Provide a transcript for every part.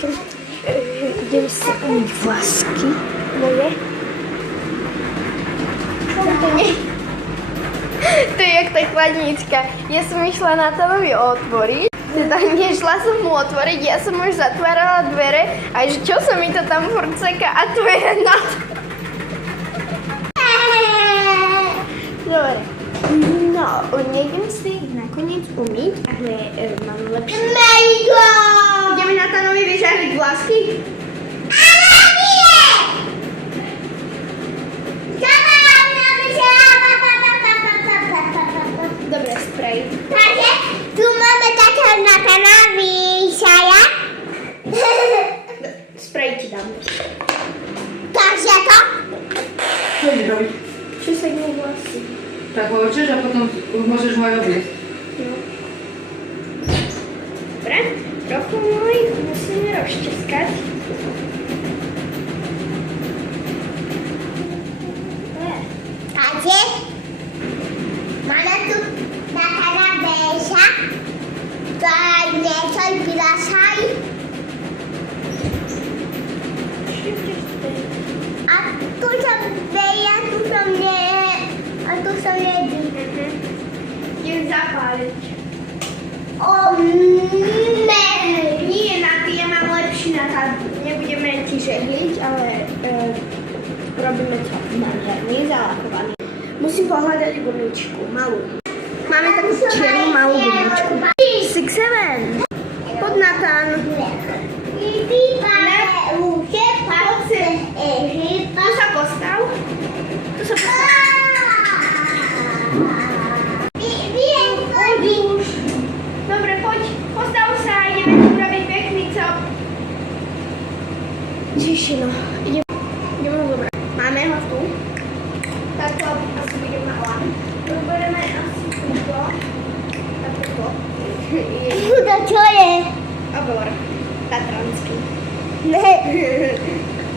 Idem si umyť vlasky moje. To je jak tá chladnička. Ja som išla Natanovi otvoriť. Teda nešla som mu otvoriť, ja som už zatvárala dvere a že čo sa mi to tam furt seka a to je na to. Dobre. No, nejdem si ich nakoniec umyť, ale mám lepšie. Ideme Natanovi vyžahliť vlasky? Dobre, sprej. Takže tu máme takého Natana vyšaja. Sprej ti dám. Takže to? Čo ideš robiť? Čo sa idú vlasy? Tak ho očeš a potom môžeš ho aj obliecť. No. Dobre, trochu ich musíme rozčeskať. Takže máme tu Natana beža. To aj niečo vylašaj. A tu som beja, tu som nie. A tu som jedný. Idem zapáliť. Nie, Naty, ja mám lepší nápad. Nebudeme ti žehliť, ale robíme to nádherný, zalakovaný. Musím pohľadať gumičku, malú. Máme takú čiernu malú gumičku. 6-7. Pod Natan. Tu sa postav. Tu sa postav. Dobre, poď, postav sa, ideme tu urobiť pekný cop. Ježiši, no, ideme ho zobrať. Máme ho tu. Takto asi bude malá. Zoberieme asi túto. Takto. To čo je? Obor. Tatranský. Ne.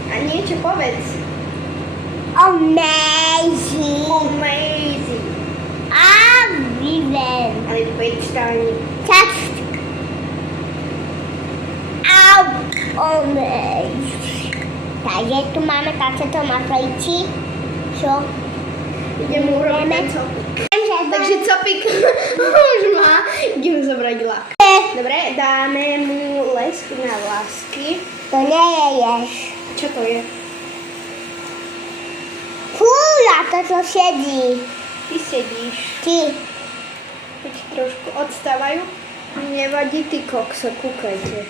A niečo povedz. Amazing. Amazing. Viven. Ale prečítanie. Tak. Amazing. Takže tu máme takéto maklejči. Čo? Ideme urobiť ten copik. Takže copik už má. Ideme zobrať lak. Dobre, dáme mu lesk na vlasky. To nie je ješ. Čo to je? Fúra, to čo sedí. Ty sedíš. Ty. Teď trošku odstávajú. Nevadí, ty kokso, kúkajte.